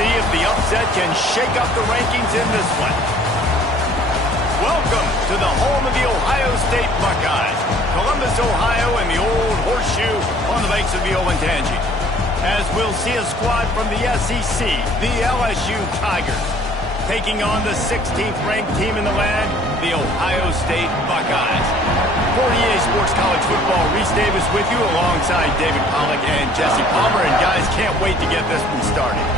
see if the upset can shake up the rankings in this one. Welcome to the home of the Ohio State Buckeyes, Columbus, Ohio, and the Old Horseshoe on the banks of the Olentangy. As we'll see a squad from the SEC, the LSU Tigers, taking on the 16th ranked team in the land, the Ohio State Buckeyes. For EA Sports College Football, Reese Davis with you alongside David Pollack and Jesse Palmer. And guys, can't wait to get this one started.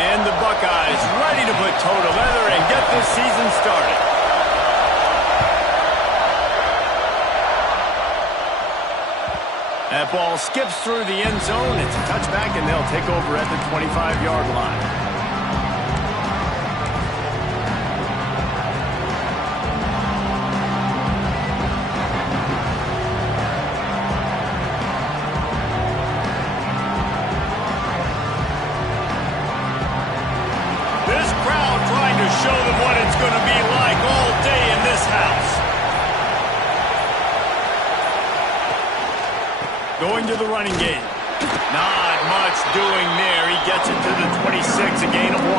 And the Buckeyes ready to put toe to leather and get this season started. That ball skips through the end zone. It's a touchback, and they'll take over at the 25-yard line. Show them what it's going to be like all day in this house. Going to the running game. Not much doing there. He gets it to the 26, a gain of 1.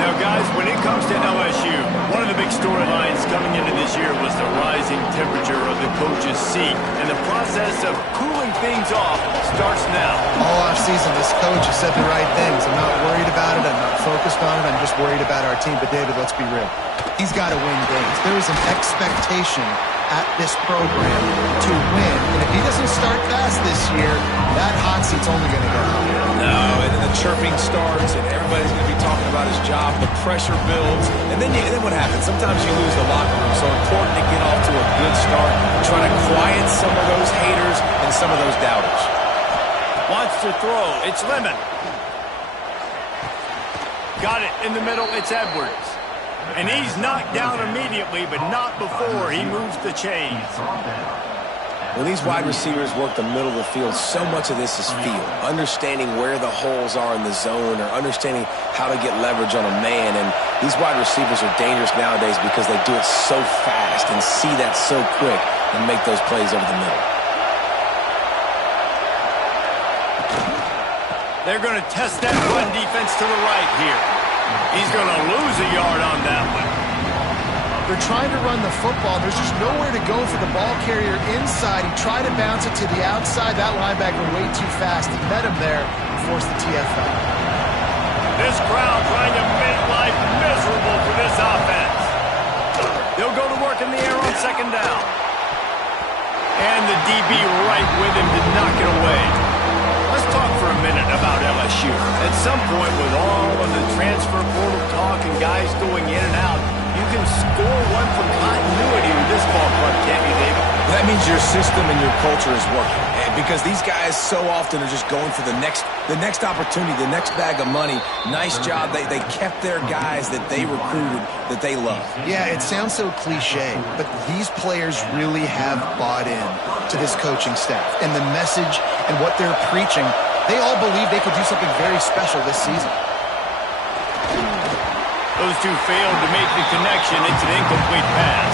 Now, guys, when it comes to LSU, one of the big storylines coming into this year was the rising temperature of the coach's seat. And the process of cooling things off starts now. All offseason, this coach has said the right things. I'm not worried about it. I'm not focused on it. I'm just worried about our team. But, David, let's be real. He's got to win games. There is an expectation at this program to win. And if he doesn't start fast this year, that hot seat's only going to get higher. No, and then the chirping starts, and everybody's going to be talking about his job. The pressure builds, and then what happens? Sometimes you lose the locker room. So important to get off to a good start, trying to quiet some of those haters and some of those doubters. Wants to throw. It's Lemon. Got it in the middle. It's Edwards. And he's knocked down immediately, but not before he moves the chains. When these wide receivers work the middle of the field, so much of this is feel. Understanding where the holes are in the zone, or understanding how to get leverage on a man. And these wide receivers are dangerous nowadays because they do it so fast and see that so quick and make those plays over the middle. They're going to test that run defense to the right here. He's going to lose a yard on that one. They're trying to run the football. There's just nowhere to go for the ball carrier inside. He tried to bounce it to the outside. That linebacker way too fast. He met him there and forced the TFL. This crowd trying to make life miserable for this offense. They'll go to work in the air on second down. And the DB right with him to knock it away. Let's talk for a minute about LSU. At some point, with all of the transfer portal talk and guys going in and out, you can score one from continuity with this ball club, can't you, David? That means your system and your culture is working. And because these guys so often are just going for the next opportunity, the next bag of money. Nice job. They kept their guys that they recruited, that they love. Yeah, it sounds so cliche, but these players really have bought in to this coaching staff. And the message and what they're preaching, they all believe they could do something very special this season. Those two failed to make the connection. It's an incomplete pass.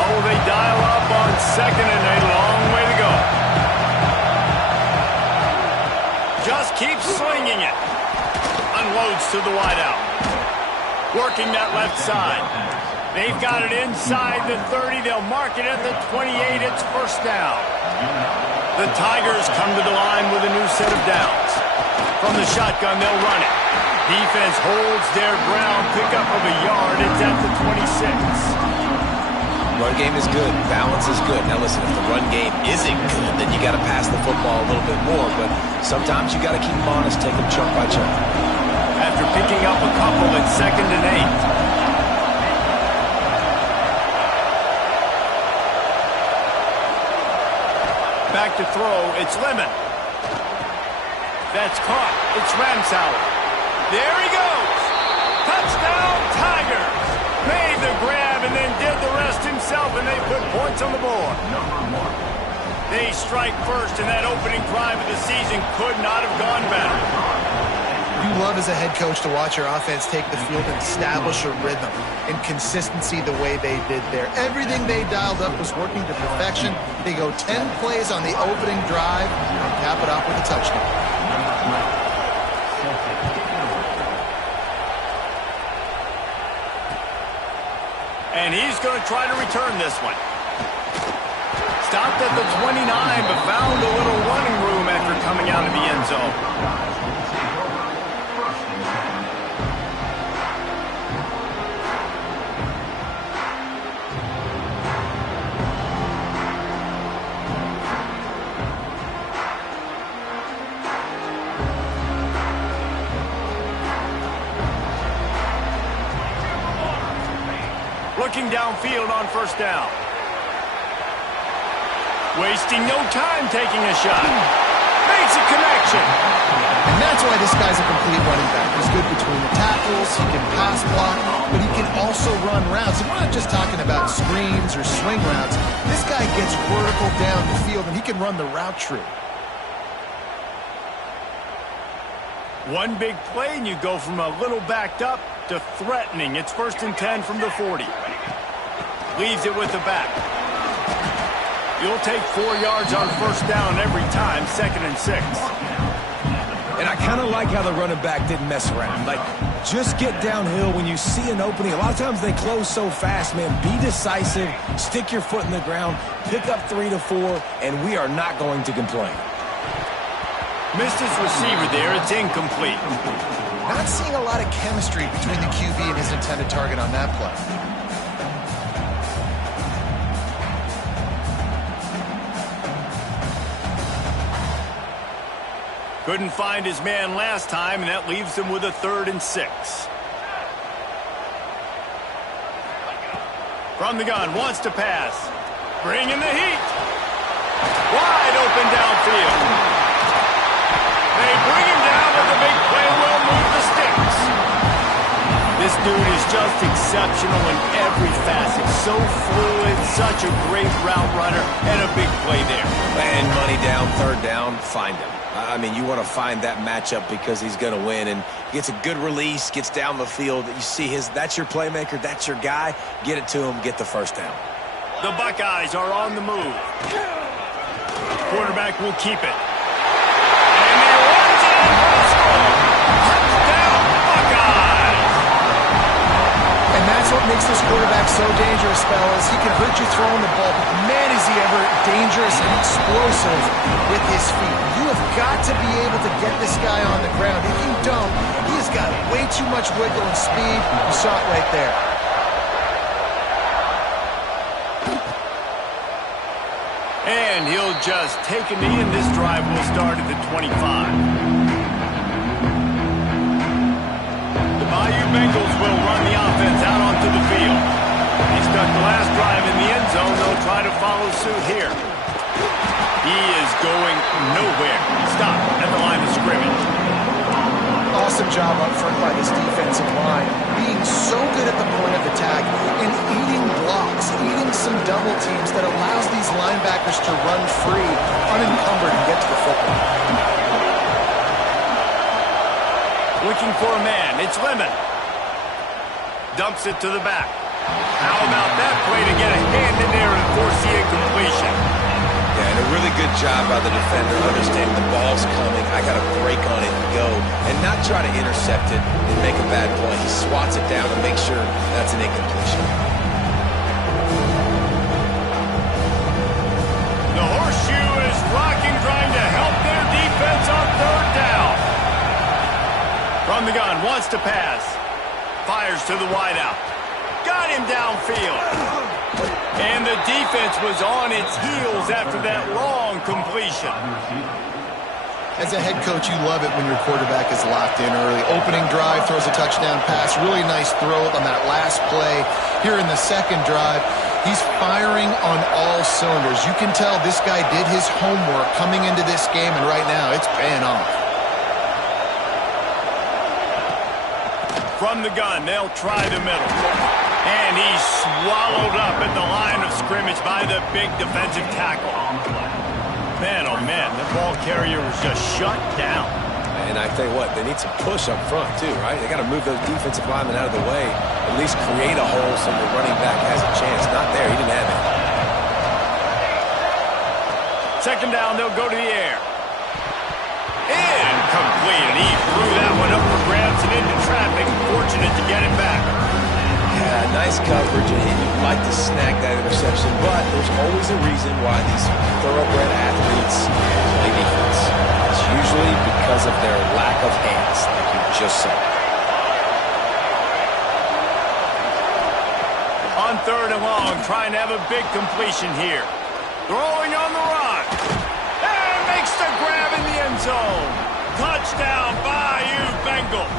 Oh, they dial up on second and a long way to go. Just keeps slinging it. Unloads to the wideout. Working that left side. They've got it inside the 30. They'll mark it at the 28. It's first down. The Tigers come to the line with a new set of downs. From the shotgun, they'll run it. Defense holds their ground. Pickup of a yard. It's at the 26. Run game is good. Balance is good. Now listen, if the run game isn't good, then you got to pass the football a little bit more. But sometimes you got to keep them honest, take them chunk by chunk. After picking up a couple, it's 2nd and 8. back to throw. It's Lemon. That's caught. It's Ramsauer. There he goes. Touchdown, Tigers. Made the grab and then did the rest himself, and they put points on the board. They strike first, and that opening drive of the season could not have gone better. You love as a head coach to watch your offense take the field and establish a rhythm and consistency the way they did there. Everything they dialed up was working to perfection. They go 10 plays on the opening drive and cap it off with a touchdown. And he's going to try to return this one. Stopped at the 29, but found a little running room after coming out of the end zone. Looking downfield on first down. Wasting no time taking a shot. Makes a connection. And that's why this guy's a complete running back. He's good between the tackles, he can pass block, but he can also run routes. And we're not just talking about screens or swing routes. This guy gets vertical down the field, and he can run the route tree. One big play, and you go from a little backed up to threatening. It's 1st and 10 from the 40. Leaves it with the back. You'll take 4 yards on first down every time, 2nd and 6. And I kind of like how the running back didn't mess around. Like, just get downhill when you see an opening. A lot of times they close so fast, man. Be decisive, stick your foot in the ground, pick up 3 to 4, and we are not going to complain. Missed his receiver there. It's incomplete. Not seeing a lot of chemistry between the QB and his intended target on that play. Couldn't find his man last time, and that leaves him with a 3rd and 6. From the gun, wants to pass. Bringing the heat. Wide open downfield. They bring him down, but the big play will move the sticks. This dude is just exceptional in every facet. So fluid, such a great route runner, and a big play there. And money down, 3rd down, find him. I mean, you want to find that matchup because he's going to win, and gets a good release, gets down the field. You see that's your playmaker, that's your guy. Get it to him, get the 1st down. The Buckeyes are on the move. Quarterback will keep it. And he runs it in for the score. Touchdown, Buckeyes! And that's what makes this quarterback so dangerous, fellas. He can hurt you throwing the ball, but man, is he ever dangerous and explosive with his feet. You have got to be able to get this guy on the ground. If you don't, he has got way too much wiggle and speed. You saw it right there. And he'll just take a knee, and this drive will start at the 25. The Bayou Bengals will run the offense out onto the field. He stuck the last drive in the end zone. They'll try to follow suit here. He is going nowhere. Stopped at the line of scrimmage. Awesome job up front by this defensive line. Being so good at the point of attack and eating blocks, eating some double teams that allows these linebackers to run free, unencumbered, and get to the football. Looking for a man. It's Lemon. Dumps it to the back. How about that play to get a hand in there and force the incompletion? Yeah, and a really good job by the defender understanding the ball's coming. I got to break on it and go, and not try to intercept it and make a bad play. He swats it down and makes sure that's an incompletion. The horseshoe is rocking, trying to help their defense on 3rd down. From the gun, wants to pass. Fires to the wideout. Got him downfield. And the defense was on its heels after that long completion. As a head coach, you love it when your quarterback is locked in early. Opening drive, throws a touchdown pass. Really nice throw on that last play. Here in the 2nd drive, He's firing on all cylinders. You can tell this guy did his homework coming into this game, and right now it's paying off. From the gun, they'll try the middle. And he's swallowed up at the line of scrimmage by the big defensive tackle. Man, oh man, the ball carrier was just shut down. And I tell you what, they need some push up front too, right? They got to move those defensive linemen out of the way, at least create a hole so the running back has a chance. Not there, he didn't have it. Second down, they'll go to the air. Incomplete, and he threw that one up for grabs and into traffic. Fortunate to get it back. Yeah, nice coverage, and you'd like to snag that interception, but there's always a reason why these thoroughbred athletes play defense. It's usually because of their lack of hands, like you just said. On third and long, trying to have a big completion here. Throwing on the run. And makes the grab in the end zone. Touchdown, Bayou Bengals.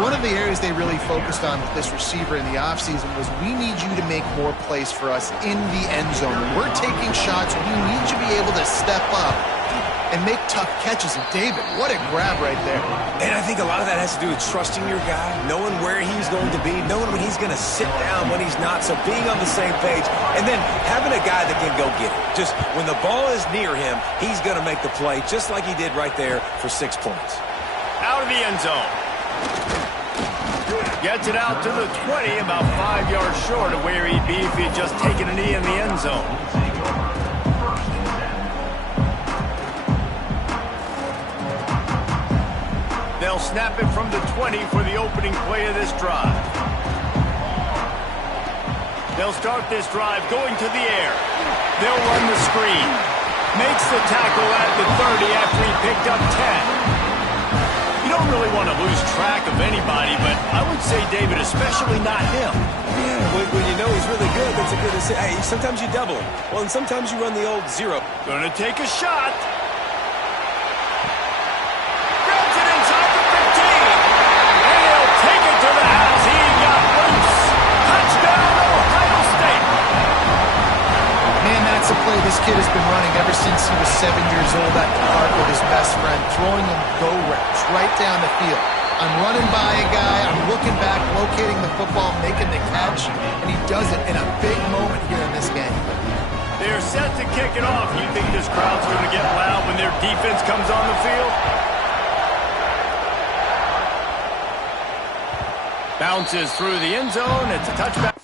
One of the areas they really focused on with this receiver in the offseason was we need you to make more plays for us in the end zone. When we're taking shots, we need you to be able to step up and make tough catches. And David, what a grab right there. And I think a lot of that has to do with trusting your guy, knowing where he's going to be, knowing when he's going to sit down, when he's not, so being on the same page, and then having a guy that can go get it. Just when the ball is near him, he's going to make the play, just like he did right there for 6 points. Out of the end zone. Gets it out to the 20, about 5 yards short of where he'd be if he'd just taken a knee in the end zone. They'll snap it from the 20 for the opening play of this drive. They'll start this drive going to the air. They'll run the screen. Makes the tackle at the 30 after he picked up 10. You don't really want to lose track of anybody, but I would say, David, especially not him. Yeah, when you know he's really good, that's a good assist. Hey, sometimes you double him. Well, and sometimes you run the old zero. Gonna take a shot. Grabs it inside the 15. And he'll take it to the house. He got loose. Touchdown, Ohio State. Man, that's a play this kid has been running ever since he was 7 years old at the park with his best friend, throwing him go routes right down the field. I'm running by a guy, I'm looking back, locating the football, making the catch, and he does it in a big moment here in this game. They're set to kick it off. You think this crowd's going to get loud when their defense comes on the field? Bounces through the end zone. It's a touchback.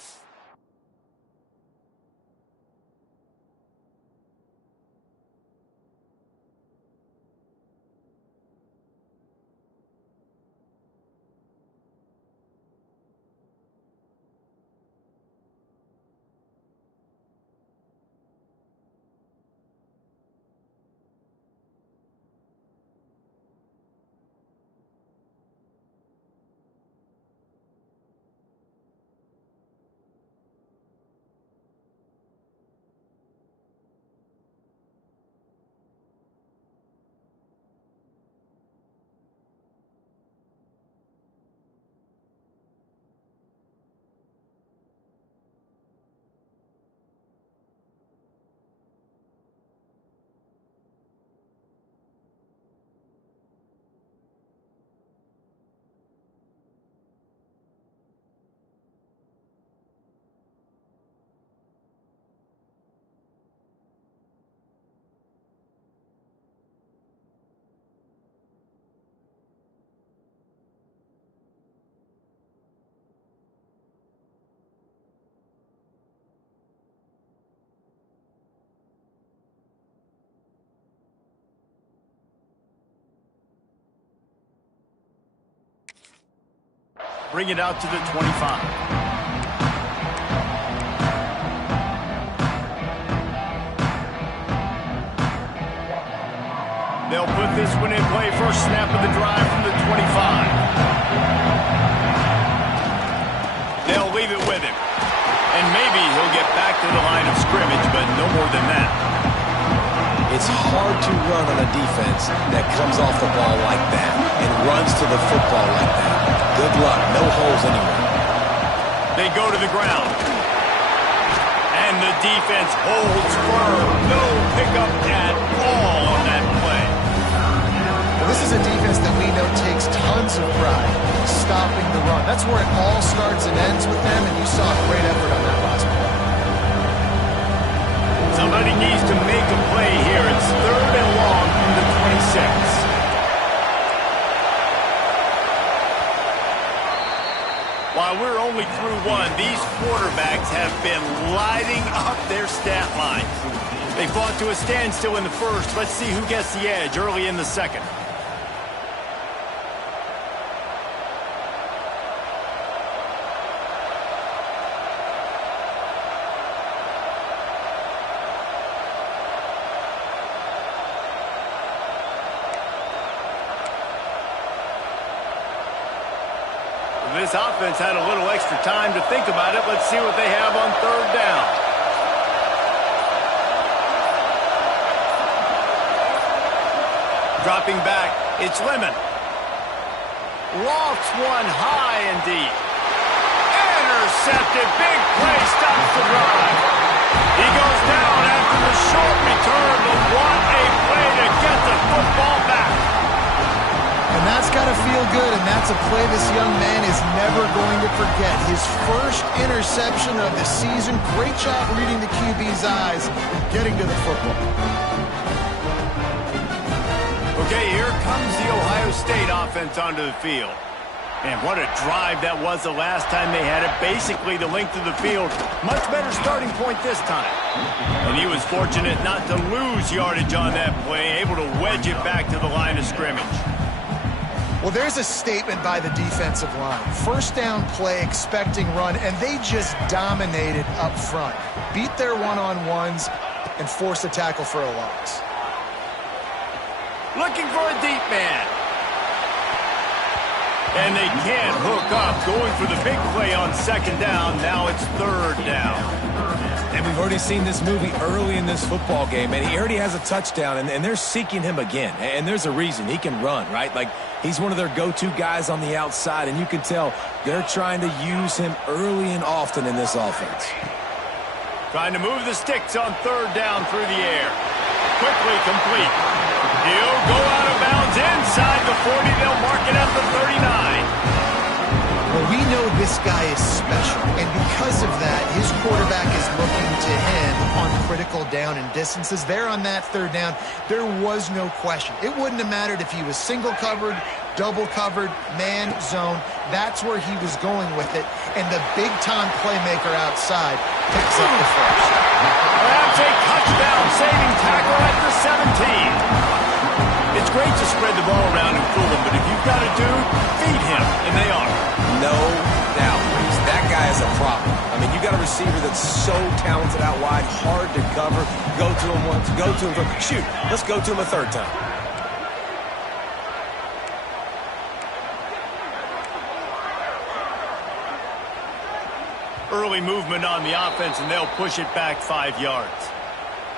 Bring it out to the 25. They'll put this one in play. First snap of the drive from the 25. They'll leave it with him. And maybe he'll get back to the line of scrimmage, but no more than that. It's hard to run on a defense that comes off the ball like that and runs to the football like that. Good luck. No holes anywhere. They go to the ground. the defense holds firm. No pickup at all on that play. Well, this is a defense that we know takes tons of pride stopping the run. That's where it all starts and ends with them, and you saw a great effort on that last play. Somebody needs to make a play here. It's 3rd and long from the 26. While we're only through one, these quarterbacks have been lighting up their stat lines. They fought to a standstill in the first. Let's see who gets the edge early in the second. This offense had a little extra time to think about it. Let's see what they have on 3rd down. Dropping back, it's Lemon. Lofts one high and deep. Intercepted, big play, stops the drive. He goes down after the short return, but what a play to get the football back. And that's got to feel good, and that's a play this young man is never going to forget. His first interception of the season. Great job reading the QB's eyes and getting to the football. Okay, here comes the Ohio State offense onto the field. And what a drive that was the last time they had it. Basically the length of the field. Much better starting point this time. And he was fortunate not to lose yardage on that play, able to wedge it back to the line of scrimmage. Well, there's a statement by the defensive line. First down play, expecting run, and they just dominated up front. Beat their one-on-ones and forced a tackle for a loss. Looking for a deep man. And they can't hook up. Going for the big play on 2nd down. Now it's 3rd down. And we've already seen this movie early in this football game, and he already has a touchdown, and they're seeking him again. And there's a reason. He can run, right? Like, he's one of their go-to guys on the outside, and you can tell they're trying to use him early and often in this offense. Trying to move the sticks on 3rd down through the air. Quickly complete. He'll go out of bounds inside the 40. They'll mark it at the 39. Well, we know this guy is special, and because of that, his quarterback is looking to him on critical down and distances. There on that 3rd down, there was no question. It wouldn't have mattered if he was single covered, double covered, man, zone. That's where he was going with it, and the big-time playmaker outside picks up the first. That's a touchdown, saving tackle at the 17. It's great to spread the ball around and fool him, but if you've got a dude, feed him, and they are. No doubt, Reese. That guy is a problem. I mean, you got a receiver that's so talented out wide, hard to cover. Go to him once, go to him for shoot. Let's go to him a 3rd time. Early movement on the offense, and they'll push it back 5 yards.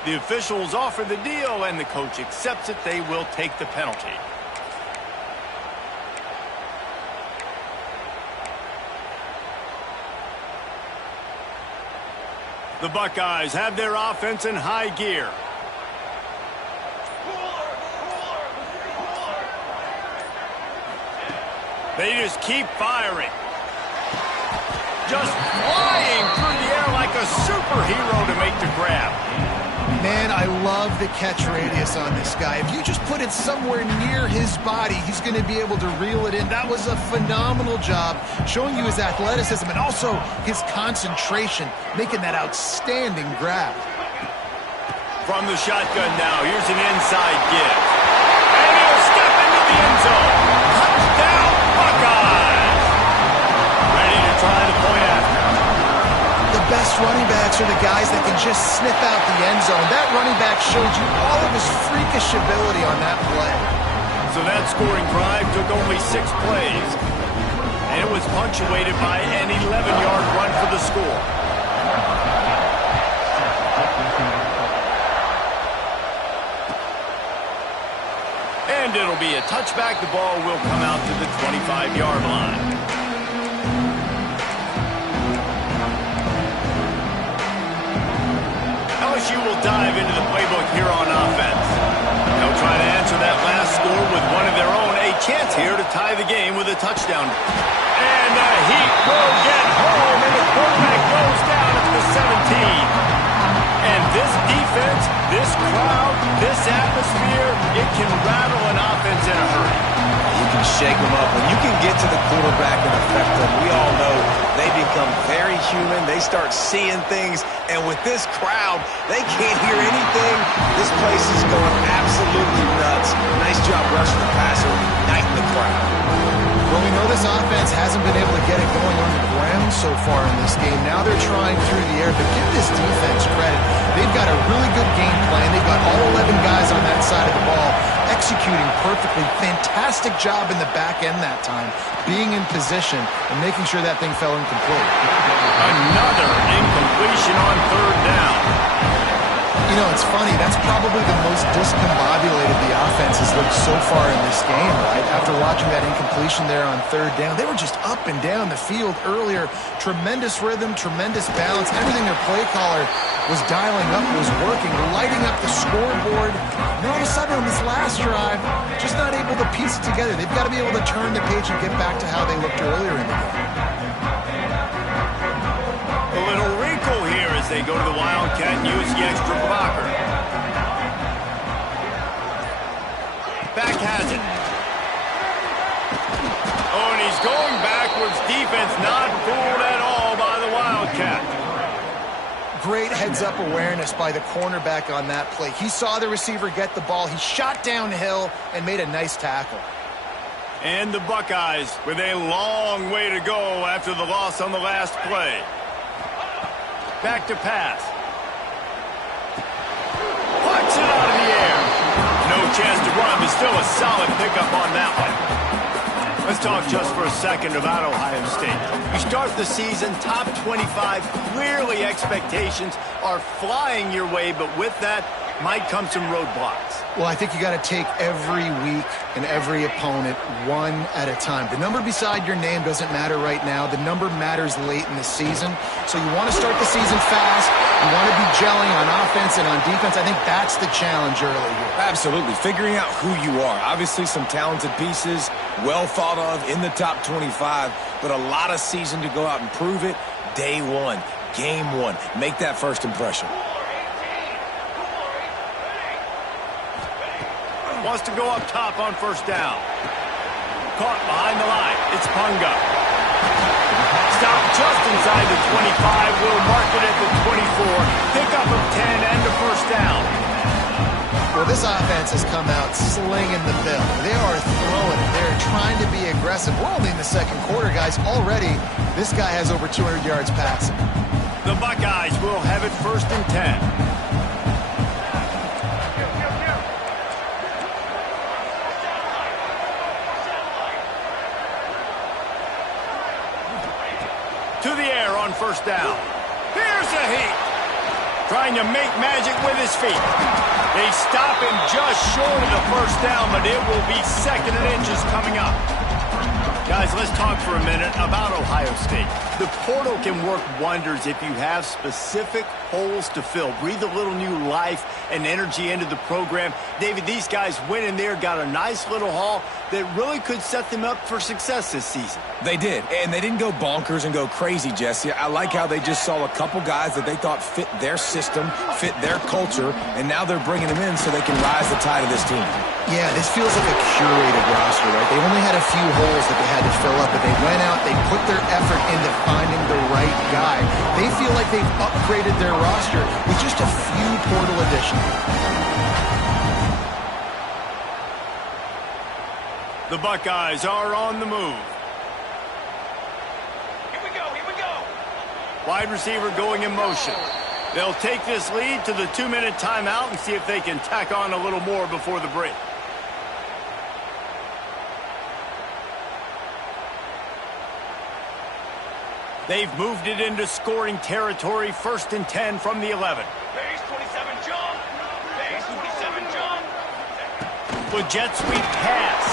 The officials offer the deal, and the coach accepts it. They will take the penalty. The Buckeyes have their offense in high gear. They just keep firing. Just flying through the air like a superhero to make the grab. Man, I love the catch radius on this guy. If you just put it somewhere near his body, he's going to be able to reel it in. That was a phenomenal job, showing you his athleticism and also his concentration, making that outstanding grab. From the shotgun now, here's an inside give. And he'll step into the end zone. Touchdown, Buckeyes! Ready to try the point after. The best running backs are the guys that can just snip out the end zone. That running back showed you all of his freakish ability on that play. So that scoring drive took only 6 plays. And it was punctuated by an 11-yard run for the score. And it'll be a touchback. The ball will come out to the 25-yard line. dive into the playbook here on offense. They'll try to answer that last score with one of their own. A chance here to tie the game with a touchdown. And the Heat will get home, and the quarterback goes down at the 17. And this defense, this crowd, this atmosphere, it can rattle an offense in a hurry. You can shake them up. When you can get to the quarterback and affect them, we all know they become very human. They start seeing things. And with this crowd, they can't hear anything. This place is going absolutely nuts. Nice job rushing the passer, igniting the crowd. Well, we know this offense hasn't been able to get it going on the ground so far in this game. Now they're trying through the air, but give this defense credit. They've got a really good game plan. They've got all 11 guys on that side of the ball executing perfectly. Fantastic job in the back end that time, being in position and making sure that thing fell incomplete. Another incompletion on third down. You know, it's funny. That's probably the most discombobulated the offense has looked so far in this game, right? After watching that incompletion there on third down, they were just up and down the field earlier. Tremendous rhythm, tremendous balance. Everything their play caller was dialing up was working, lighting up the scoreboard. And all of a sudden on this last drive, just not able to piece it together. They've got to be able to turn the page and get back to how they looked earlier in the game. A little wrinkle here as they go to the Wildcat and use the extra blocker. Back has it. Oh, and he's going backwards. Defense not fooled at all by the Wildcat. Great heads-up awareness by the cornerback on that play. He saw the receiver get the ball. He shot downhill and made a nice tackle. And the Buckeyes with a long way to go after the loss on the last play. Back to pass. Puts it out of the air. No chance to run, but still a solid pickup on that one. Let's talk just for a second about Ohio State. You start the season top 25. Clearly expectations are flying your way, but with that might come some roadblocks. Well, I think you got to take every week and every opponent one at a time. The number beside your name doesn't matter right now. The number matters late in the season. So you want to start the season fast. You want to be gelling on offense and on defense. I think that's the challenge early here. Absolutely. Figuring out who you are. Obviously some talented pieces, well thought of in the top 25, but a lot of season to go out and prove it. Day one, game one. Make that first impression. Wants to go up top on first down. Caught behind the line. It's Punga. Stop just inside the 25. Will mark it at the 24. Pickup of 10 and a first down. Well, this offense has come out slinging the bill. They are throwing it. They're trying to be aggressive. We're only in the second quarter, guys. Already, this guy has over 200 yards passing. The Buckeyes will have it first and 10. To the air on first down. Here's the Heat. Trying to make magic with his feet. They stop him just short of the first down, but it will be second and inches coming up. Guys, let's talk for a minute about Ohio State. The portal can work wonders if you have specific holes to fill. Breathe a little new life and energy into the program. David, these guys went in there, got a nice little haul that really could set them up for success this season. They did, and they didn't go bonkers and go crazy, Jesse. I like how they just saw a couple guys that they thought fit their system, fit their culture, and now they're bringing them in so they can rise the tide of this team. Yeah, this feels like a curated roster, right? They only had a few holes that they had to fill up, but they went out, they put their effort into finding the right guy. They feel like they've upgraded their roster with just a few portal additions. The Buckeyes are on the move. Here we go, here we go. Wide receiver going in motion. They'll take this lead to the 2-minute timeout and see if they can tack on a little more before the break. They've moved it into scoring territory, first and 10 from the 11. Base 27 jump. Base 27 jump. With jet sweep pass.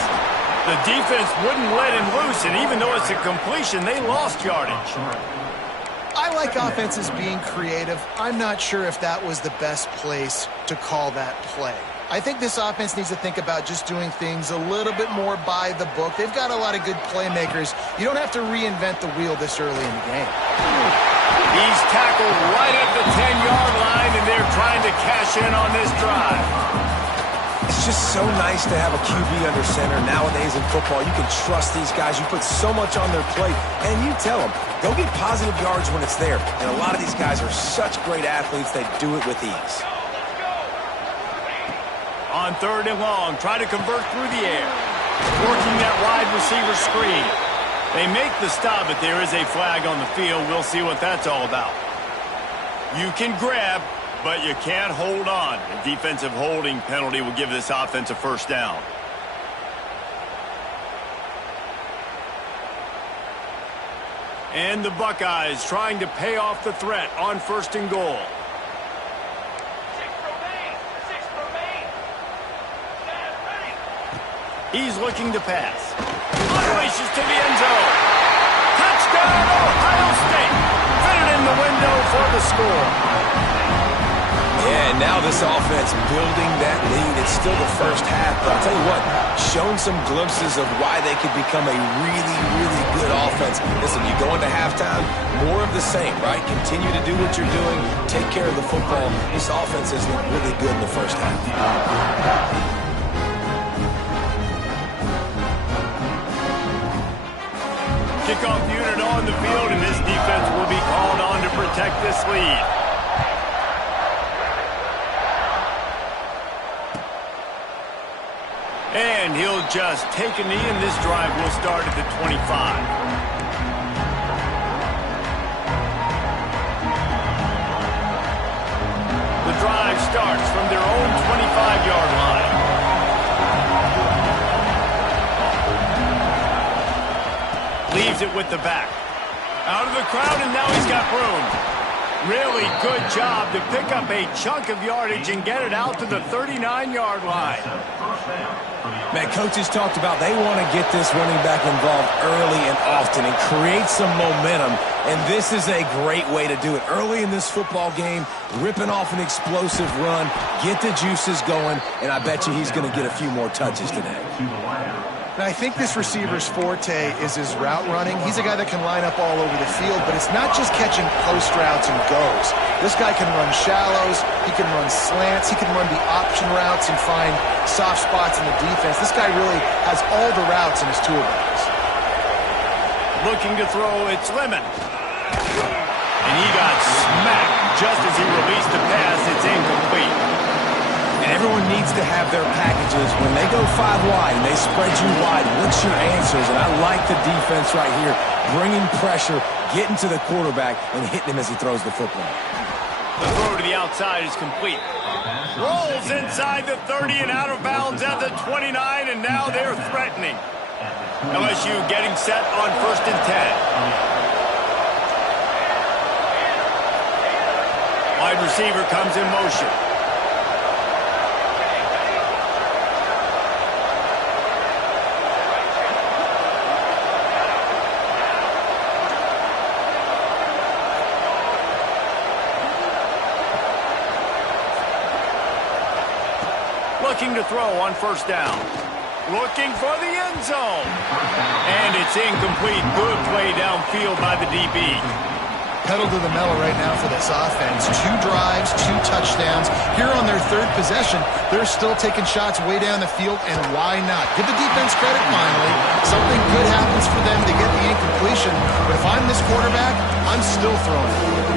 The defense wouldn't let him loose, and even though it's a completion, they lost yardage. I I like offenses being creative. I'm not sure if that was the best place to call that play. I think this offense needs to think about just doing things a little bit more by the book. They've got a lot of good playmakers. You don't have to reinvent the wheel this early in the game. He's tackled right at the 10-yard line, and they're trying to cash in on this drive. It's just so nice to have a QB under center. Nowadays in football, you can trust these guys. You put so much on their plate, and you tell them, go get positive yards when it's there. And a lot of these guys are such great athletes, they do it with ease. On 3rd and long, try to convert through the air. Working that wide receiver screen. They make the stop, but there is a flag on the field. We'll see what that's all about. You can grab, but you can't hold on. A defensive holding penalty will give this offense a first down. And the Buckeyes trying to pay off the threat on 1st and goal. 6 remain. Stand ready. He's looking to pass. Unleashes to the end zone. Touchdown, Ohio State. Fitted in the window for the score. Yeah, and now this offense building that lead. It's still the first half, but I'll tell you what, shown some glimpses of why they could become a really, really good offense. Listen, you go into halftime, more of the same, right? Continue to do what you're doing, take care of the football. This offense has looked really good in the first half. Kickoff unit on the field, and this defense will be called on to protect this lead. And he'll just take a knee, and this drive will start at the 25. The drive starts from their own 25-yard line. Leaves it with the back. Out of the crowd, and now he's got room. Really good job to pick up a chunk of yardage and get it out to the 39-yard line. Man, coaches talked about they want to get this running back involved early and often and create some momentum, and this is a great way to do it. Early in this football game, ripping off an explosive run, get the juices going, and I bet you he's going to get a few more touches today. And I think this receiver's forte is his route running. He's a guy that can line up all over the field, but it's not just catching post routes and goes. This guy can run shallows, he can run slants, he can run the option routes and find soft spots in the defense. This guy really has all the routes in his toolbox. Looking to throw, it's Lemon. And he got smacked just as he released the pass. It's incomplete. And everyone needs to have their packages. When they go 5 wide and they spread you wide, what's your answers? And I like the defense right here, bringing pressure, getting to the quarterback, and hitting him as he throws the football. The throw to the outside is complete. Rolls inside the 30 and out of bounds at the 29, and now they're threatening. LSU getting set on 1st and 10. Wide receiver comes in motion. Looking to throw on 1st down. Looking for the end zone. And it's incomplete. Good play downfield by the DB. Pedal to the metal right now for this offense. 2 drives, 2 touchdowns. Here on their 3rd possession, they're still taking shots way down the field, and why not? Give the defense credit finally. Something good happens for them to get the incompletion, but if I'm this quarterback, I'm still throwing it.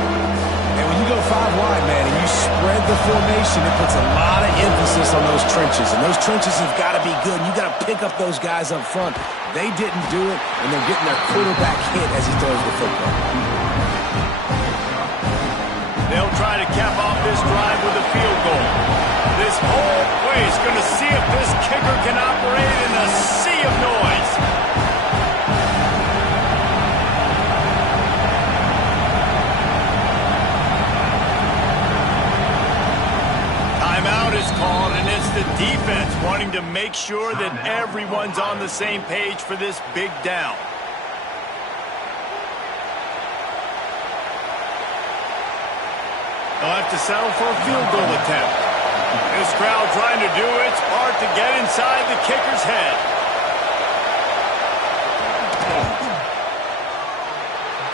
And when you go 5 wide, man, and you spread the formation, it puts a lot of emphasis on those trenches. And those trenches have got to be good. And you got to pick up those guys up front. They didn't do it, and they're getting their quarterback hit as he throws the football. They'll try to cap off this drive with a field goal. This whole play is going to see if this kicker can operate in a sea of noise. Timeout is called, and it's the defense wanting to make sure that everyone's on the same page for this big down. have to settle for a field goal attempt. This crowd trying to do its part to get inside the kicker's head.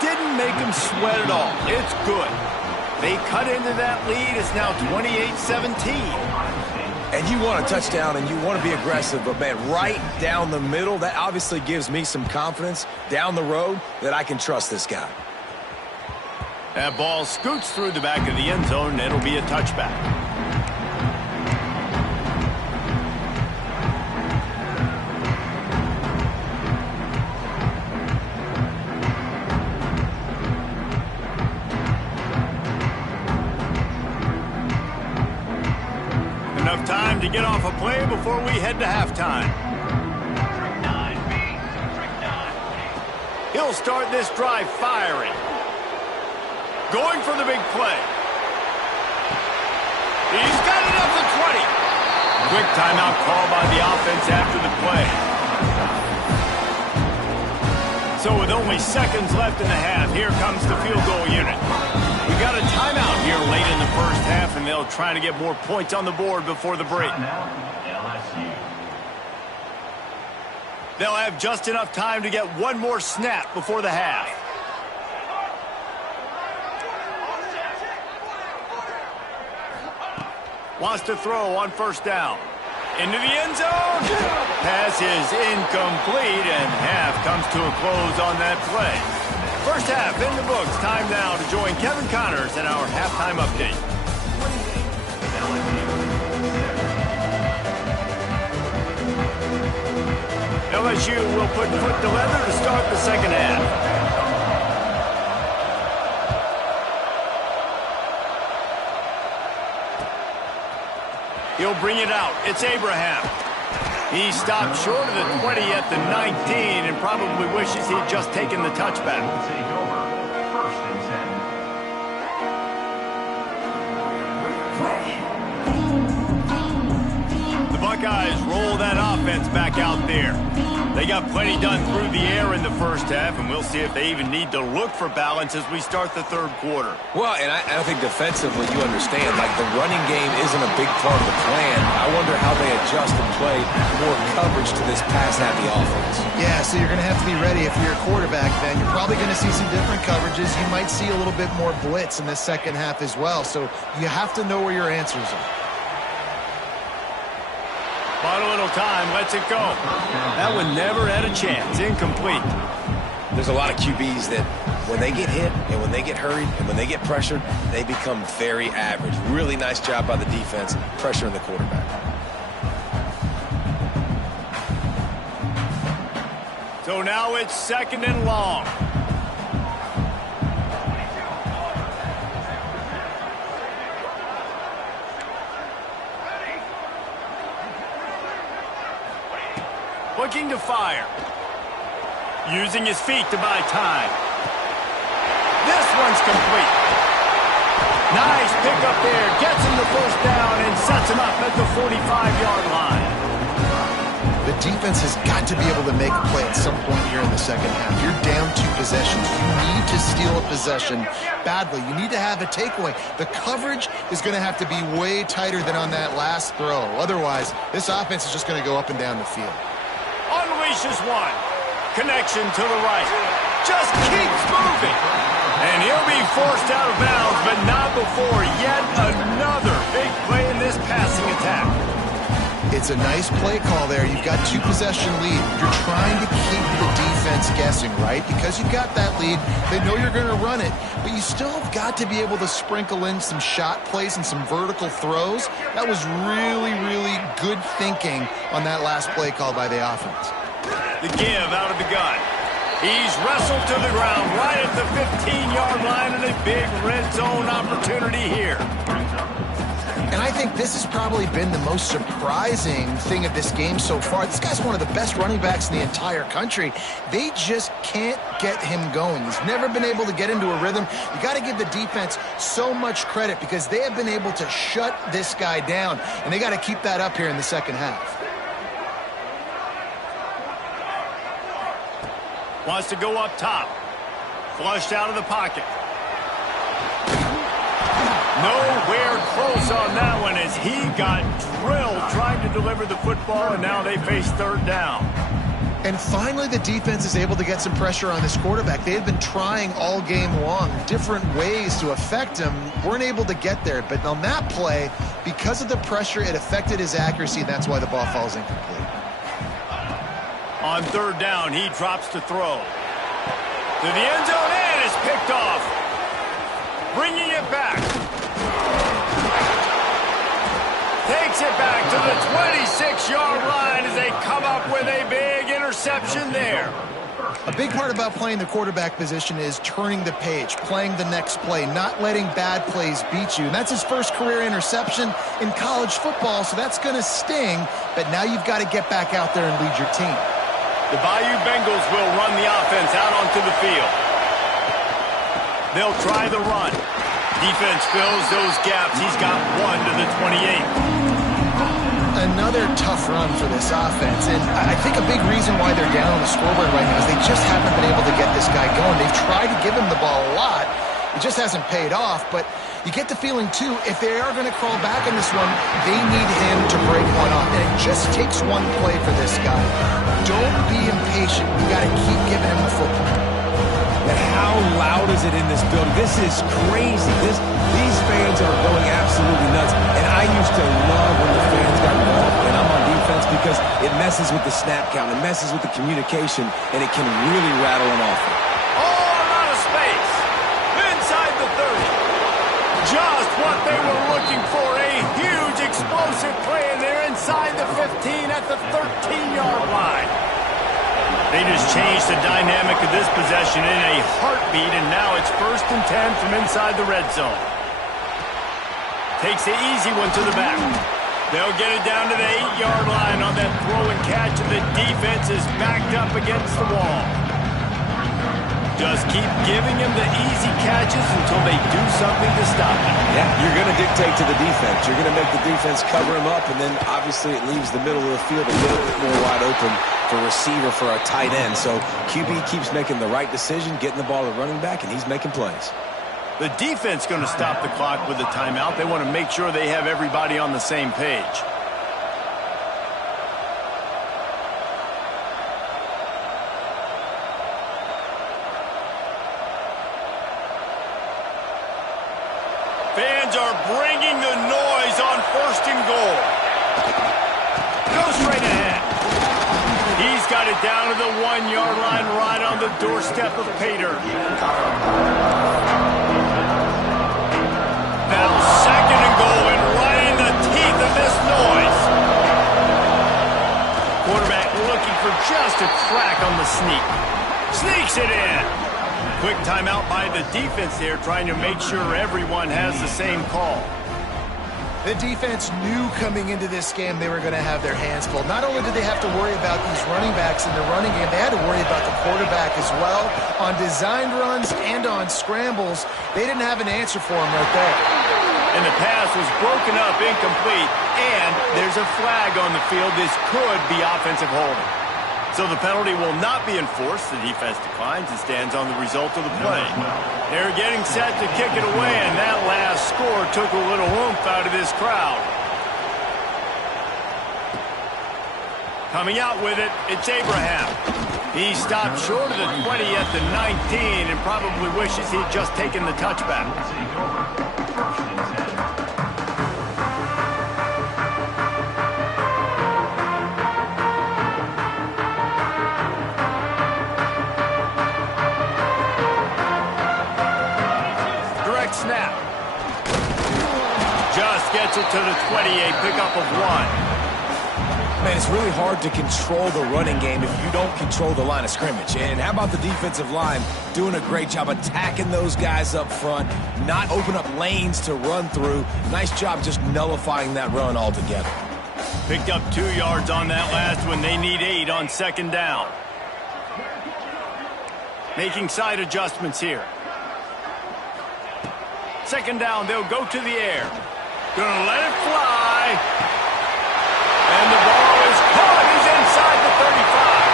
Didn't make him sweat at all. It's good. They cut into that lead. It's now 28-17. And you want a touchdown and you want to be aggressive, but, man, right down the middle, that obviously gives me some confidence down the road that I can trust this guy. That ball scoots through the back of the end zone, and it'll be a touchback. Enough time to get off a play before we head to halftime. He'll start this drive firing. Going for the big play. He's got it up to 20. Quick timeout call by the offense after the play. So with only seconds left in the half, here comes the field goal unit. We got a timeout here late in the first half, and they'll try to get more points on the board before the break. They'll have just enough time to get one more snap before the half. Wants to throw on first down. Into the end zone. Pass is incomplete, and half comes to a close on that play. First half in the books. Time now to join Kevin Connors in our halftime update. LSU will put foot to leather to start the second half. He'll bring it out. It's Abraham. He stopped short of the 20 at the 19 and probably wishes he'd just taken the touchback. The Buckeyes roll that offense back out there. They got plenty done through the air in the first half, and we'll see if they even need to look for balance as we start the third quarter. Well, and I think defensively you understand, like the running game isn't a big part of the plan. I wonder how they adjust and play more coverage to this pass-happy offense. Yeah, so you're going to have to be ready if you're a quarterback then. You're probably going to see some different coverages. You might see a little bit more blitz in the second half as well. So you have to know where your answers are. Bought a little time, lets it go. That one never had a chance. Incomplete. There's a lot of QBs that when they get hit and when they get hurried and when they get pressured, they become very average. Really nice job by the defense pressuring the quarterback. So now it's second and long. Looking to fire. Using his feet to buy time. This one's complete. Nice pickup there. Gets him the first down and sets him up at the 45-yard line. The defense has got to be able to make a play at some point here in the second half. You're down 2 possessions. You need to steal a possession badly. You need to have a takeaway. The coverage is going to have to be way tighter than on that last throw. Otherwise, this offense is just going to go up and down the field. Unleashes one. Connection to the right. Just keeps moving. And he'll be forced out of bounds, but not before yet another big play in this passing attack. It's a nice play call there. You've got 2 possession lead. You're trying to keep the defense guessing, right? Because you've got that lead. They know you're going to run it, but you still have got to be able to sprinkle in some shot plays and some vertical throws. That was really, really good thinking on that last play call by the offense. The give out of the gun. He's wrestled to the ground right at the 15-yard line, and a big red zone opportunity here. And I think this has probably been the most surprising thing of this game so far. This guy's one of the best running backs in the entire country. They just can't get him going. He's never been able to get into a rhythm. You got to give the defense so much credit because they have been able to shut this guy down, and they got to keep that up here in the second half. Wants to go up top. Flushed out of the pocket. Nowhere close on that one as he got drilled trying to deliver the football, and now they face third down. And finally, the defense is able to get some pressure on this quarterback. They had been trying all game long different ways to affect him. Weren't able to get there. But on that play, because of the pressure, it affected his accuracy, and that's why the ball falls incomplete. On third down, he drops to throw. To the end zone, and it's picked off. Bringing it back. Takes it back to the 26-yard line as they come up with a big interception there. A big part about playing the quarterback position is turning the page, playing the next play, not letting bad plays beat you. And that's his first career interception in college football, so that's going to sting. But now you've got to get back out there and lead your team. The Bayou Bengals will run the offense out onto the field. They'll try the run. Defense fills those gaps. He's got one to the 28. Another tough run for this offense, and I think a big reason why they're down on the scoreboard right now is they just haven't been able to get this guy going. They've tried to give him the ball a lot. It just hasn't paid off, but you get the feeling, too, if they are going to crawl back in this one, they need him to break one off, and it just takes one play for this guy. Don't be impatient. You got to keep giving him the football. But how loud is it in this building? This is crazy. These fans are going absolutely nuts. And I used to love when the fans got involved and I'm on defense because it messes with the snap count. It messes with the communication, and it can really rattle an offense. All out of space. Inside the 30. Just what they were looking for. A huge explosive play, and they're inside the 15 at the 13-yard line. They just changed the dynamic of this possession in a heartbeat, and now it's 1st and 10 from inside the red zone. Takes the easy one to the back. They'll get it down to the 8-yard line on that throw and catch, and the defense is backed up against the wall. Just keep giving him the easy catches until they do something to stop him. Yeah, you're going to dictate to the defense. You're going to make the defense cover him up, and then obviously it leaves the middle of the field a little bit more wide open for receiver for a tight end. So QB keeps making the right decision, getting the ball to running back, and he's making plays. The defense going to stop the clock with a timeout. They want to make sure they have everybody on the same page. Fans are bringing the noise on 1st and goal. Go straight ahead. He's got it down to the 1-yard line right on the doorstep of Pater. Now 2nd and goal, and right in the teeth of this noise. Quarterback looking for just a crack on the sneak. Sneaks it in. Quick timeout by the defense there, trying to make sure everyone has the same call. The defense knew coming into this game they were going to have their hands full. Not only did they have to worry about these running backs in the running game, they had to worry about the quarterback as well. On designed runs and on scrambles, they didn't have an answer for him right there. And the pass was broken up, incomplete, and there's a flag on the field. This could be offensive holding. So the penalty will not be enforced. The defense declines and stands on the result of the play. They're getting set to kick it away, and that last score took a little oomph out of this crowd. Coming out with it, it's Abraham. He stopped short of the 20 at the 19 and probably wishes he'd just taken the touchback. Snap. Just gets it to the 28, pickup of 1. Man, it's really hard to control the running game if you don't control the line of scrimmage. And how about the defensive line doing a great job attacking those guys up front, not open up lanes to run through. Nice job just nullifying that run altogether. Picked up 2 yards on that last one. They need 8 on 2nd down. Making side adjustments here. 2nd down, they'll go to the air. Gonna let it fly. And the ball is caught. He's inside the 35.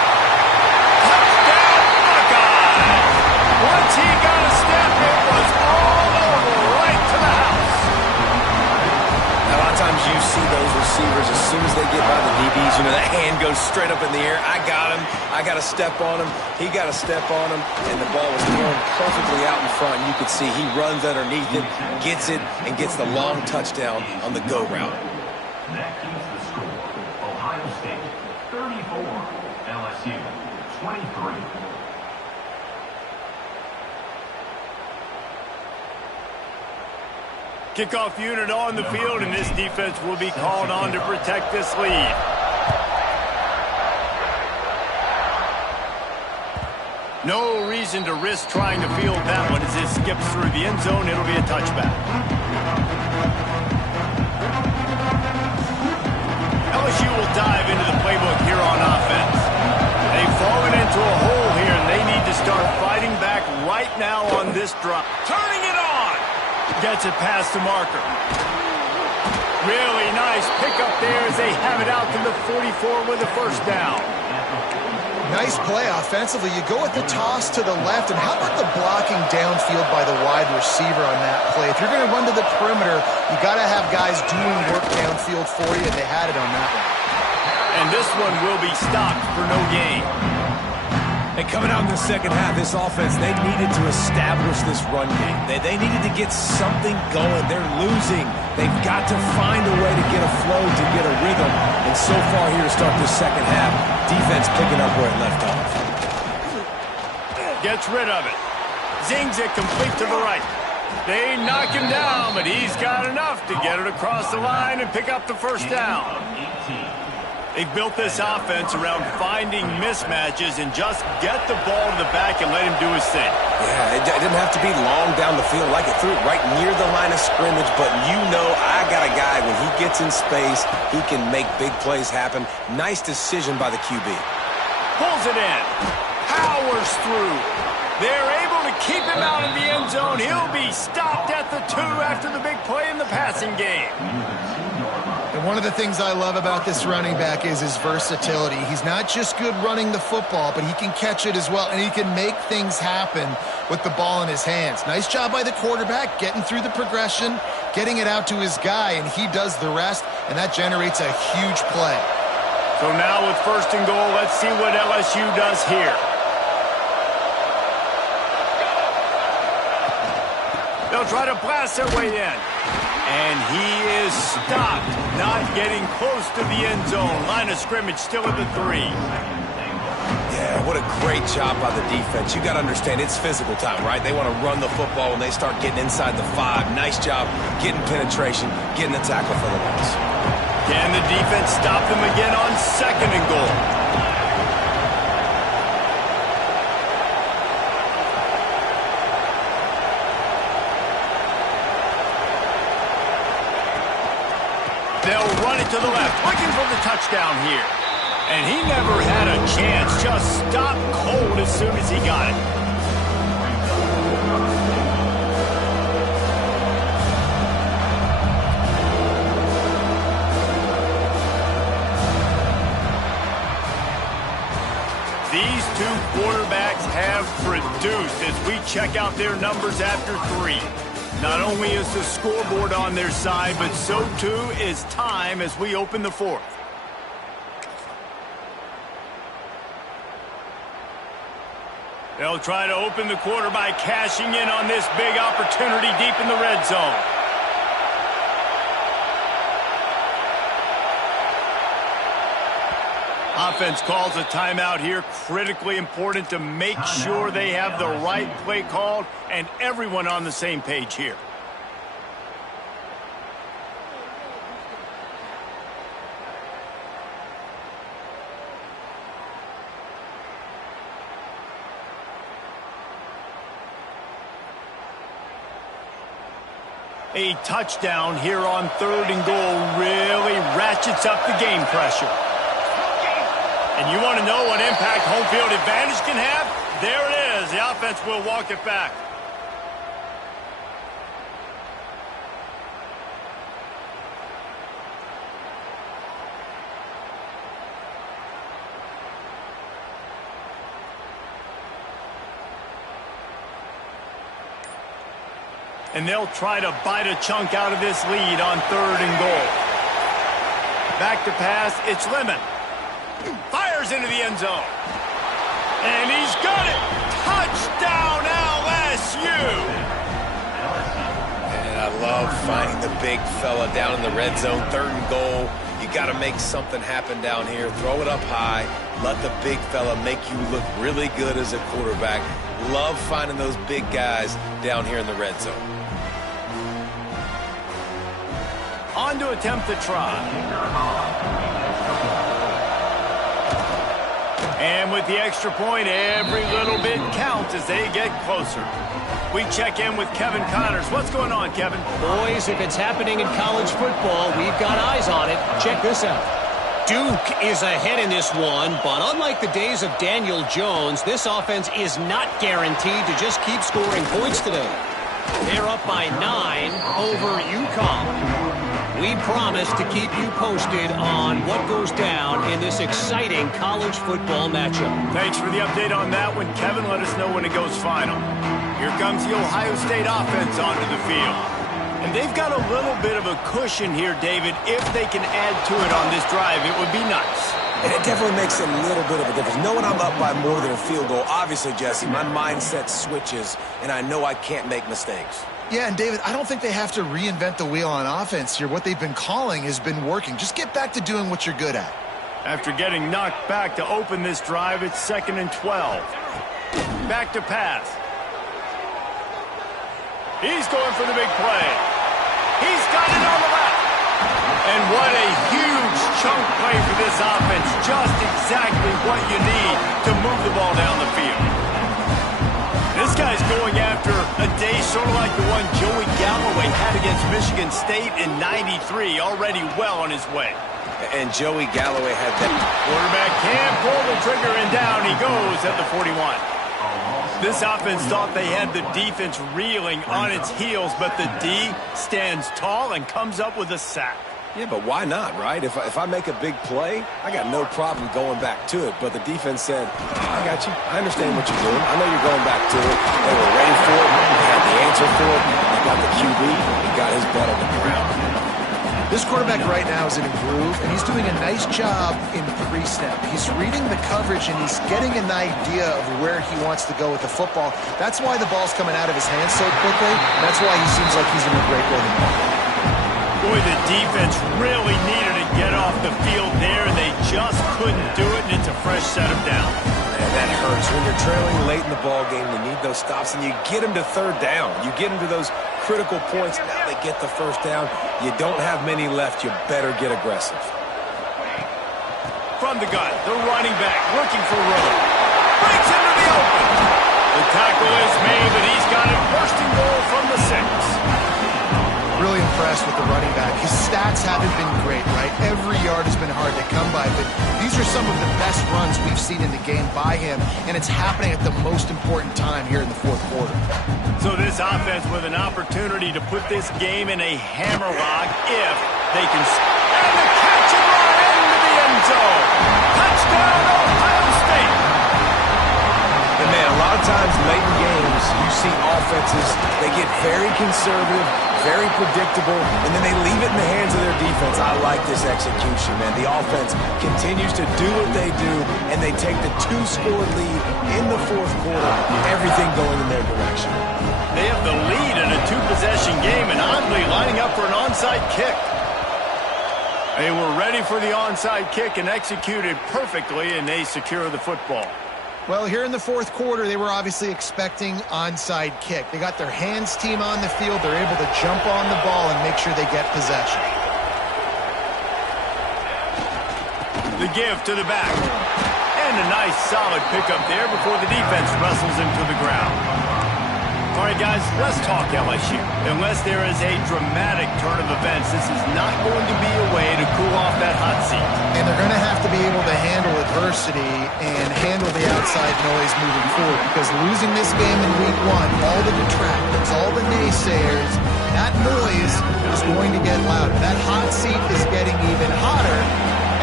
Touchdown, Buckeyes. Once he got a step, it was all over, right to the house. receivers, as soon as they get by the DBs, you know, that hand goes straight up in the air. I got him. I got to step on him. He got to step on him. And the ball was thrown perfectly out in front. You could see he runs underneath it, gets it, and gets the long touchdown on the go route. That keeps the score. Ohio State 34, LSU 23. Kickoff unit on the field, and this defense will be called on to protect this lead. No reason to risk trying to field that one as it skips through the end zone. It'll be a touchback. LSU will dive into the playbook here on offense. They've fallen into a hole here, and they need to start fighting back right now on this drive. Turning it on! Gets it past the marker. Really nice pickup there as they have it out to the 44 with a first down. Nice play offensively. You go with the toss to the left, and how about the blocking downfield by the wide receiver on that play? If you're going to run to the perimeter, you got to have guys doing work downfield for you, and they had it on that one. And this one will be stopped for no gain. And coming out in the second half, this offense, they needed to establish this run game. They needed to get something going. They're losing. They've got to find a way to get a flow, to get a rhythm. And so far here to start this second half, defense picking up where it left off. Gets rid of it. Zings it complete to the right. They knock him down, but he's got enough to get it across the line and pick up the first down. They've built this offense around finding mismatches and just get the ball to the back and let him do his thing. Yeah, it didn't have to be long down the field. Like it threw it right near the line of scrimmage, but you know I got a guy, when he gets in space, he can make big plays happen. Nice decision by the QB. Pulls it in. Powers through. They're able to keep him out of the end zone. He'll be stopped at the 2 after the big play in the passing game. And one of the things I love about this running back is his versatility. He's not just good running the football, but he can catch it as well, and he can make things happen with the ball in his hands. Nice job by the quarterback, getting through the progression, getting it out to his guy, and he does the rest, and that generates a huge play. So now with first and goal, let's see what LSU does here. They'll try to blast their way in. And he is stopped, not getting close to the end zone. Line of scrimmage still at the 3. Yeah, what a great job by the defense. You got to understand, it's physical time, right? They want to run the football when they start getting inside the 5. Nice job getting penetration, getting the tackle for the loss. Can the defense stop them again on second and goal? They'll run it to the left, looking for the touchdown here. And he never had a chance, just stopped cold as soon as he got it. These two quarterbacks have produced as we check out their numbers after 3. Not only is the scoreboard on their side, but so too is time as we open the 4th. They'll try to open the quarter by cashing in on this big opportunity deep in the red zone. Offense calls a timeout here. Critically important to make sure they have the right play called and everyone on the same page here. A touchdown here on 3rd and goal really ratchets up the game pressure. And you want to know what impact home field advantage can have? There it is. The offense will walk it back. And they'll try to bite a chunk out of this lead on 3rd and goal. Back to pass, it's Lemon. Fires into the end zone. And he's got it. Touchdown, LSU. And I love finding the big fella down in the red zone, 3rd and goal. You got to make something happen down here. Throw it up high. Let the big fella make you look really good as a quarterback. Love finding those big guys down here in the red zone. On to attempt the try. And with the extra point, every little bit counts as they get closer. We check in with Kevin Connors. What's going on, Kevin? Boys, if it's happening in college football, we've got eyes on it. Check this out. Duke is ahead in this one, but unlike the days of Daniel Jones, this offense is not guaranteed to just keep scoring points today. They're up by 9 over UConn. We promise to keep you posted on what goes down in this exciting college football matchup. Thanks for the update on that one, Kevin. Let us know when it goes final. Here comes the Ohio State offense onto the field. And they've got a little bit of a cushion here, David. If they can add to it on this drive, it would be nice. And it definitely makes a little bit of a difference. Knowing I'm up by more than a field goal, obviously, Jesse, my mindset switches, and I know I can't make mistakes. Yeah, and David, I don't think they have to reinvent the wheel on offense here. What they've been calling has been working. Just get back to doing what you're good at. After getting knocked back to open this drive, it's 2nd and 12. Back to pass. He's going for the big play. He's got it on the left. And what a huge chunk play for this offense. Just exactly what you need to move the ball down the field. This guy's going after a day sort of like the one Joey Galloway had against Michigan State in '93, already well on his way. And Joey Galloway had that. Quarterback can't pull the trigger, and down he goes at the 41. This offense thought they had the defense reeling on its heels, but the D stands tall and comes up with a sack. Yeah, but why not, right? If I make a big play, I got no problem going back to it. But the defense said, I got you. I understand what you're doing. I know you're going back to it. They were ready for it. They had the answer for it. They got the QB. He got his butt on the ground. This quarterback right now is in a groove, and he's doing a nice job in pre-snap. He's reading the coverage, and he's getting an idea of where he wants to go with the football. That's why the ball's coming out of his hands so quickly. That's why he seems like he's in a great rhythm. Boy, the defense really needed to get off the field there. They just couldn't do it, and it's a fresh set of downs. Man, that hurts. When you're trailing late in the ball game, you need those stops, and you get them to 3rd down. You get them to those critical points. Now they get the 1st down. You don't have many left. You better get aggressive. From the gun, the running back looking for room. Breaks into the open. The tackle is made, but he's got it 1st and goal from the 6. Really impressed with the running back. His stats haven't been great, right? Every yard has been hard to come by, but these are some of the best runs we've seen in the game by him, and it's happening at the most important time here in the 4th quarter. So this offense with an opportunity to put this game in a hammerlock if they can. And the catch and run into the end zone. Touchdown, Ohio State. And man, a lot of times late in games, you see offenses, they get very conservative, very predictable, and then they leave it in the hands of their defense. I like this execution, man. The offense continues to do what they do, and they take the 2-score lead in the 4th quarter, everything going in their direction. They have the lead in a 2-possession game, and oddly lining up for an onside kick. They were ready for the onside kick and executed perfectly, and they secure the football. Well, here in the 4th quarter, they were obviously expecting onside kick. They got their hands team on the field. They're able to jump on the ball and make sure they get possession. The give to the back. And a nice solid pickup there before the defense wrestles him to the ground. All right, guys, let's talk LSU. Unless there is a dramatic turn of events, this is not going to be a way to cool off that hot seat. And they're going to have to be able to handle adversity and handle the outside noise moving forward, because losing this game in week 1, all the detractors, all the naysayers, that noise is going to get louder. That hot seat is getting even hotter,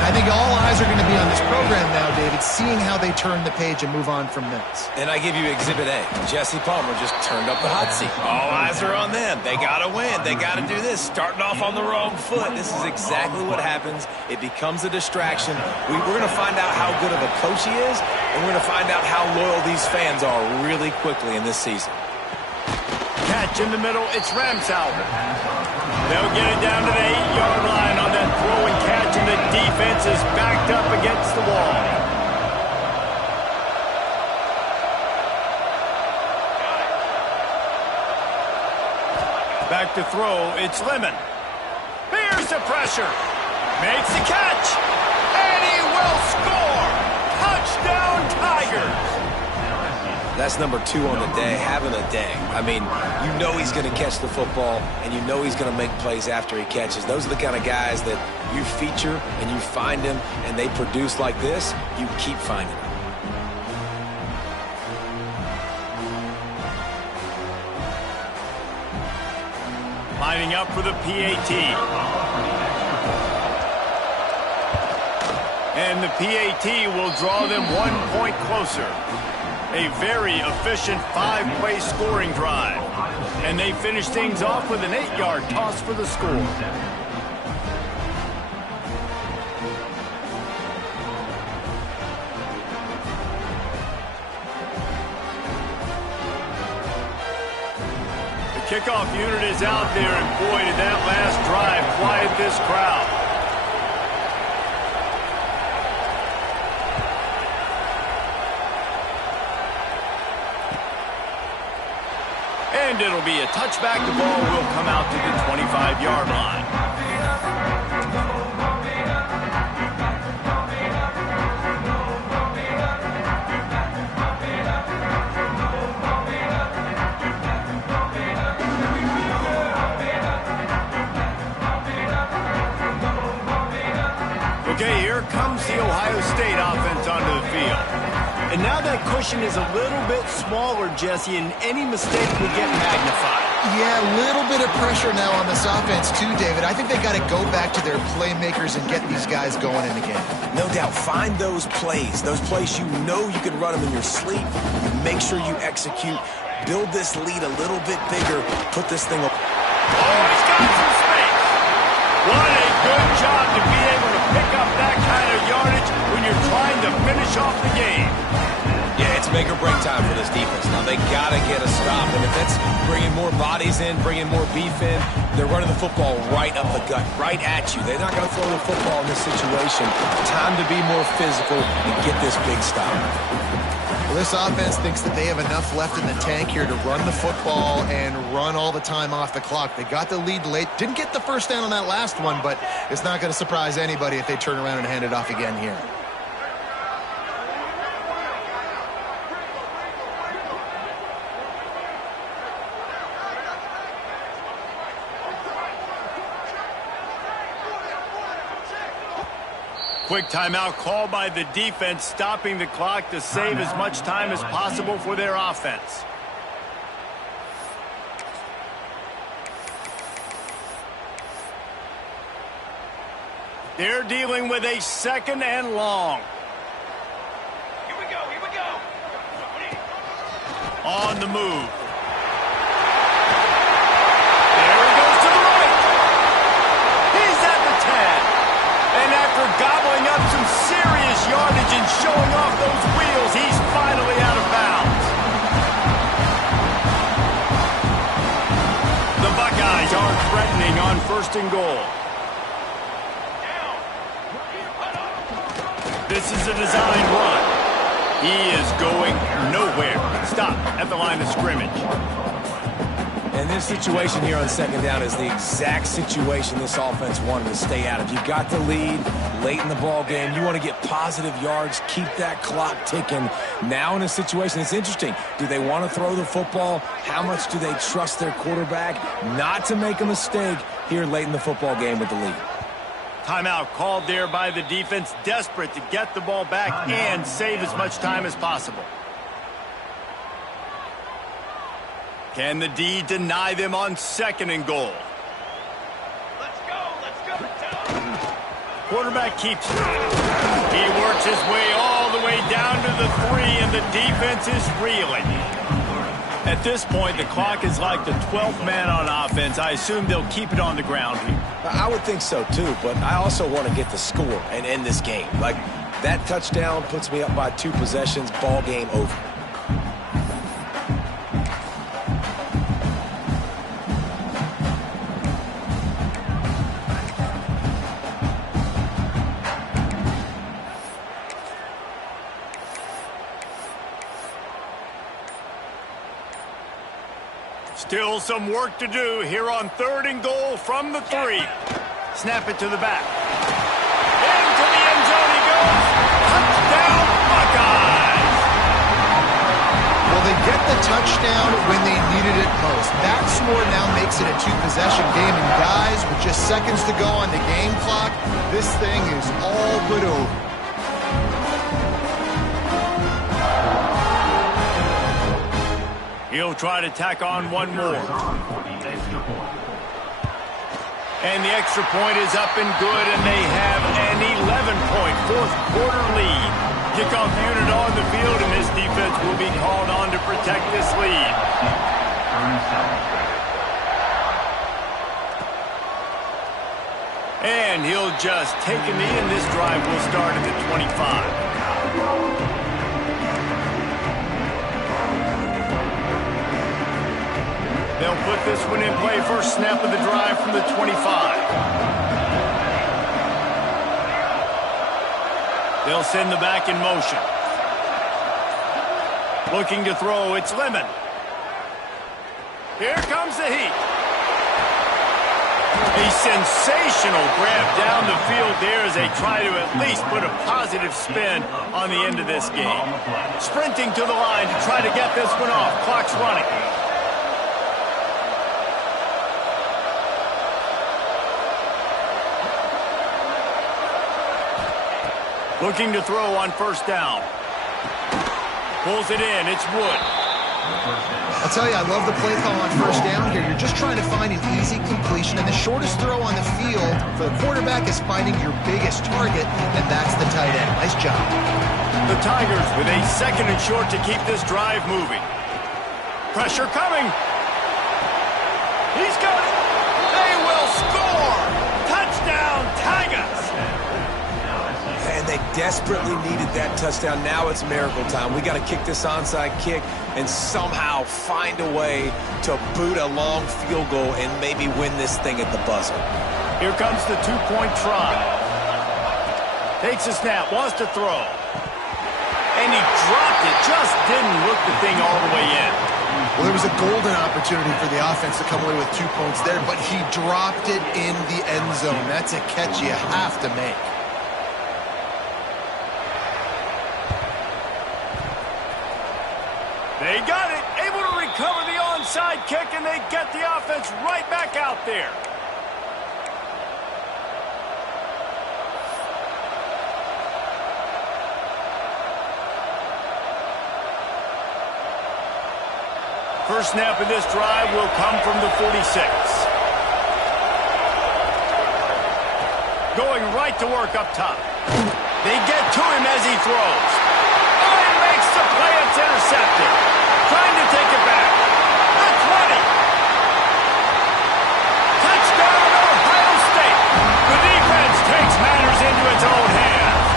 and And I think all eyes are going to be on this program now, David, seeing how they turn the page and move on from this. And I give you Exhibit A. Jesse Palmer just turned up the hot seat. All eyes are on them. They got to win. They got to do this. Starting off on the wrong foot. This is exactly what happens. It becomes a distraction. We're going to find out how good of a coach he is, and we're going to find out how loyal these fans are really quickly in this season. Catch in the middle. It's Ramsauer. They'll get it down to the 8-yard line on that throw and catch, and the defense is backed up against the wall. Back to throw. It's Lemon. Here's the pressure. Makes the catch. And he will score. Touchdown, Tigers. That's number 2 on the day, having a day. I mean, you know he's going to catch the football, and you know he's going to make plays after he catches. Those are the kind of guys that you feature and you find them, and they produce like this. You keep finding them. Lining up for the PAT. And the PAT will draw them 1 point closer. A very efficient 5-play scoring drive. And they finish things off with an 8-yard toss for the score. The kickoff unit is out there, and boy, did that last drive quiet this crowd. And it'll be a touchback. The ball will come out to the 25-yard line. Okay, here comes the Ohio State offense onto the field. And now that cushion is a little bit smaller, Jesse, and any mistake will get magnified. Yeah, a little bit of pressure now on this offense too, David. I think they got to go back to their playmakers and get these guys going in the game. No doubt. Find those plays you know you can run them in your sleep. Make sure you execute. Build this lead a little bit bigger. Put this thing up. Oh, he's got some space. What a good job to be able to pick up that kind of yardage when you're trying to finish off the game. Yeah, it's make or break time for this defense. Now, they got to get a stop. And if it's bringing more bodies in, bringing more beef in, they're running the football right up the gut, right at you. They're not going to throw the football in this situation. Time to be more physical and get this big stop. Well, this offense thinks that they have enough left in the tank here to run the football and run all the time off the clock. They got the lead late. Didn't get the first down on that last one, but it's not going to surprise anybody if they turn around and hand it off again here. Quick timeout called by the defense, stopping the clock to save as much time as possible for their offense. They're dealing with a 2nd and long. Here we go, here we go. On the move. There he goes to the right. He's at the 10. And after gobbling up some serious yardage and showing off those wheels, he's finally out of bounds. The Buckeyes are threatening on 1st and goal. This is a designed run. He is going nowhere. Stop at the line of scrimmage. And this situation here on 2nd down is the exact situation this offense wanted to stay out of. You got the lead late in the ball game. You want to get positive yards, keep that clock ticking. Now in a situation, it's interesting. Do they want to throw the football? How much do they trust their quarterback not to make a mistake here late in the football game with the lead? Timeout called there by the defense, desperate to get the ball back and save as much time as possible. Can the D deny them on 2nd and goal? Let's go, let's go. Quarterback keeps it. He works his way all the way down to the 3, and the defense is reeling. At this point, the clock is like the 12th man on offense. I assume they'll keep it on the ground here. I would think so, too, but I also want to get the score and end this game. Like, that touchdown puts me up by 2 possessions, ball game over. Still some work to do here on 3rd and goal from the 3. Snap it to the back. Into the end zone he goes. Touchdown, Buckeyes! Well, they get the touchdown when they needed it most. That score now makes it a 2-possession game. And guys, with just seconds to go on the game clock, this thing is all but over. He'll try to tack on one more. And the extra point is up and good, and they have an 11-point fourth-quarter lead. Kickoff unit on the field, and this defense will be called on to protect this lead. And he'll just take a knee, and this drive will start at the 25. They'll put this one in play. First snap of the drive from the 25. They'll send the back in motion. Looking to throw, it's Lemon. Here comes the heat. A sensational grab down the field there as they try to at least put a positive spin on the end of this game. Sprinting to the line to try to get this one off. Clock's running. Looking to throw on first down. Pulls it in. It's Wood. I'll tell you, I love the play call on first down here. You're just trying to find an easy completion, and the shortest throw on the field for the quarterback is finding your biggest target, and that's the tight end. Nice job. The Tigers with a 2nd and short to keep this drive moving. Pressure coming. He's got it. They will score. Touchdown, Tigers. And they desperately needed that touchdown. Now it's miracle time. We got to kick this onside kick and somehow find a way to boot a long field goal and maybe win this thing at the buzzer. Here comes the 2-point try. Takes a snap, wants to throw. And he dropped it, just didn't look the thing all the way in. Well, there was a golden opportunity for the offense to come away with 2 points there, but he dropped it in the end zone. That's a catch you have to make. They got it, able to recover the onside kick, and they get the offense right back out there. First snap of this drive will come from the 46. Going right to work up top. They get to him as he throws. Oh, he makes the play. It's intercepted. Trying to take it back. The 20. Touchdown, Ohio State. The defense takes matters into its own hands.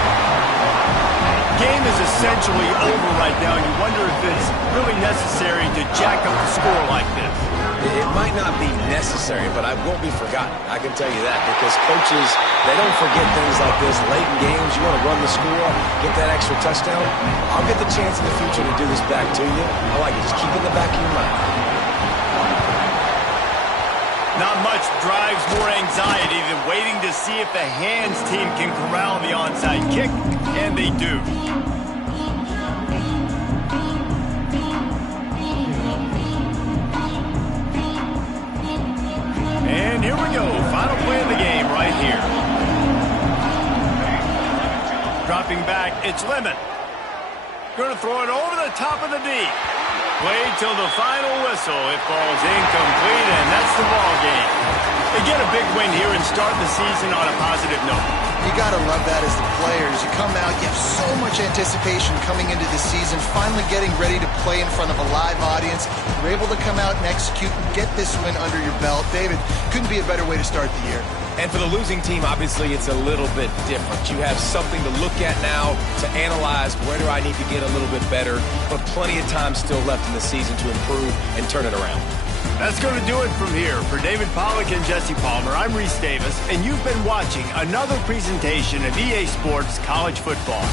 Game is essentially over right now. You wonder if it's really necessary to jack up the score like this. It might not be necessary, but I won't be forgotten. I can tell you that, because coaches, they don't forget things like this. Late in games, you want to run the score, get that extra touchdown. I'll get the chance in the future to do this back to you. I like it. Just keep it in the back of your mind. Not much drives more anxiety than waiting to see if the hands team can corral the onside kick, and they do. And here we go, final play of the game right here. Dropping back, it's Lemon. Going to throw it over the top of the deep. Wait till the final whistle. It falls incomplete, and that's the ball game. They get a big win here and start the season on a positive note. You got to love that as the players. You come out, you have so much anticipation coming into the season, finally getting ready to play in front of a live audience. You're able to come out and execute and get this win under your belt. David, couldn't be a better way to start the year. And for the losing team, obviously, it's a little bit different. You have something to look at now to analyze where do I need to get a little bit better, but plenty of time still left in the season to improve and turn it around. That's going to do it from here. For David Pollack and Jesse Palmer, I'm Reese Davis, and you've been watching another presentation of EA Sports College Football.